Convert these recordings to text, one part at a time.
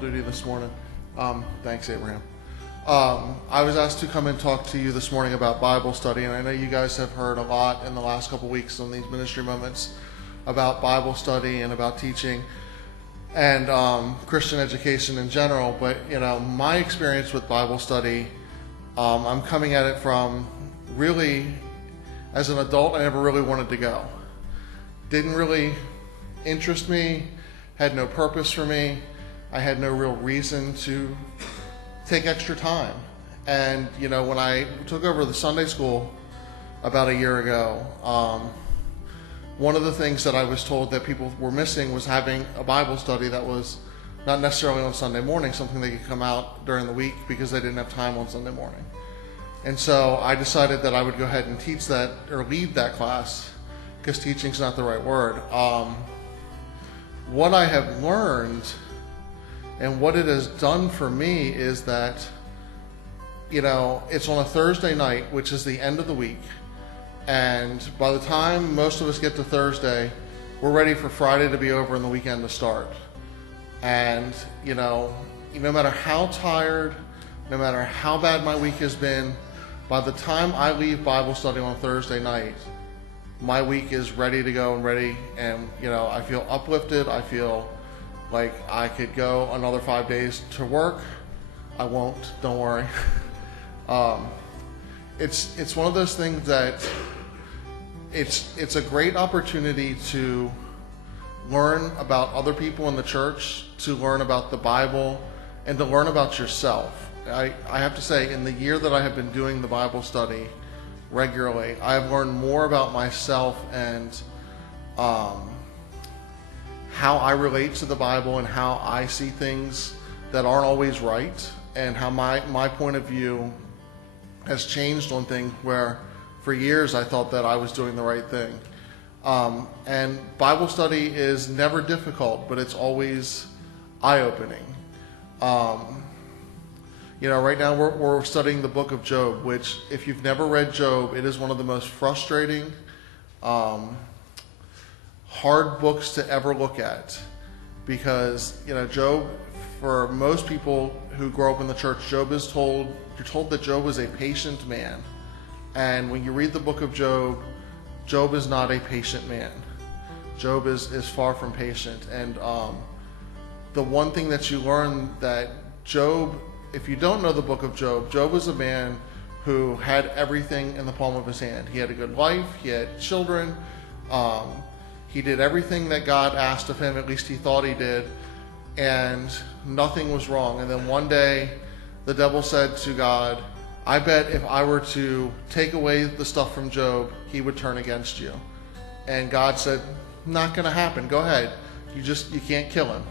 duty this morning. Thanks, Abraham. I was asked to come and talk to you this morning about Bible study, and I know you guys have heard a lot in the last couple weeks on these ministry moments about Bible study and about teaching and Christian education in general. But, my experience with Bible study, I'm coming at it from really, as an adult, I never really wanted to go. Didn't really interest me, had no purpose for me. I had no real reason to take extra time. And, when I took over the Sunday school about a year ago, one of the things that I was told that people were missing was having a Bible study that was not necessarily on Sunday morning, something they could come out during the week because they didn't have time on Sunday morning. And so I decided that I would go ahead and teach that or lead that class, because teaching's not the right word. What I have learned and what it has done for me is that, it's on a Thursday night, which is the end of the week. And by the time most of us get to Thursday, we're ready for Friday to be over and the weekend to start. And, no matter how tired, no matter how bad my week has been, by the time I leave Bible study on Thursday night, my week is ready to go and ready. And, I feel uplifted. I feel like I could go another 5 days to work. I won't, don't worry. It's one of those things that it's a great opportunity to learn about other people in the church, to learn about the Bible, and to learn about yourself. I have to say, in the year that I have been doing the Bible study regularly, I have learned more about myself and how I relate to the Bible and how I see things that aren't always right, and how my point of view has changed on things where for years I thought that I was doing the right thing. And Bible study is never difficult, but it's always eye-opening. Right now we're studying the book of Job, which, if you've never read Job, it is one of the most frustrating, hard books to ever look at. Because, Job, for most people who grow up in the church, you're told that Job was a patient man. And when you read the book of Job, Job is not a patient man. Job is far from patient. And the one thing that you learn that Job, if you don't know the book of Job, Job was a man who had everything in the palm of his hand. He had a good life. He had children. He did everything that God asked of him, at least he thought he did, and nothing was wrong. And then one day, the devil said to God, I bet if I were to take away the stuff from Job, he would turn against you. And God said, not going to happen. Go ahead. You can't kill him.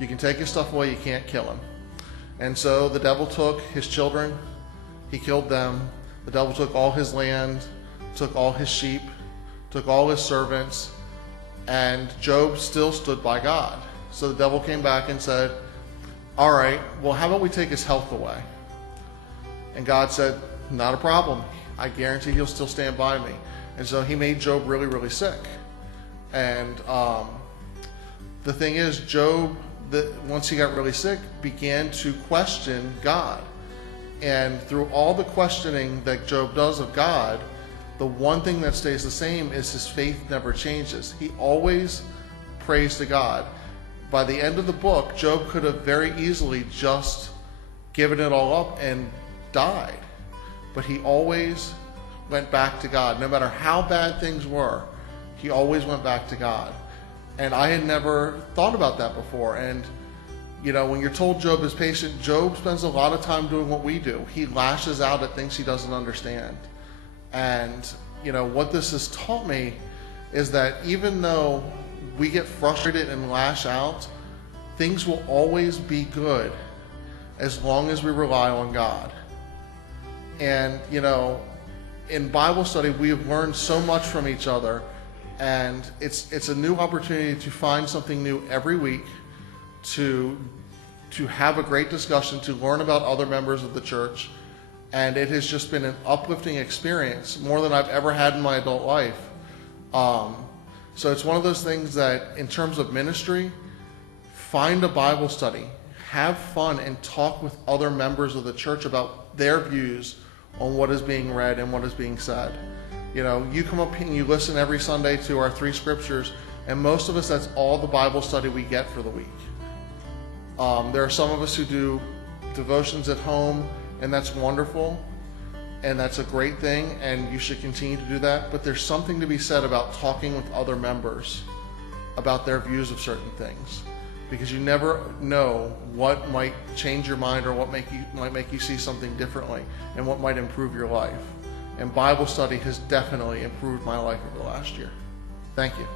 You can take his stuff away. You can't kill him. And so the devil took his children. He killed them. The devil took all his land, took all his sheep, took all his servants, and Job still stood by God. So the devil came back and said, all right, well, how about we take his health away? And God said, not a problem. I guarantee he'll still stand by me. And so he made Job really, really sick. And the thing is, Job, once he got really sick, began to question God. And through all the questioning that Job does of God, the one thing that stays the same is his faith never changes. He always prays to God. By the end of the book, Job could have very easily just given it all up and died. But he always went back to God. No matter how bad things were, he always went back to God. And I had never thought about that before. And, when you're told Job is patient, Job spends a lot of time doing what we do. He lashes out at things he doesn't understand. And, what this has taught me is that even though we get frustrated and lash out, things will always be good as long as we rely on God. And, in Bible study, we have learned so much from each other, and it's a new opportunity to find something new every week, to have a great discussion, to learn about other members of the church. And it has just been an uplifting experience, more than I've ever had in my adult life. So it's one of those things that, in terms of ministry, find a Bible study. have fun and talk with other members of the church about their views on what is being read and what is being said. You know, you come up and you listen every Sunday to our 3 scriptures, and most of us, that's all the Bible study we get for the week. There are some of us who do devotions at home, and that's wonderful, and that's a great thing, and you should continue to do that. But there's something to be said about talking with other members about their views of certain things, because you never know what might change your mind or what might make you see something differently and what might improve your life. And Bible study has definitely improved my life over the last year. Thank you.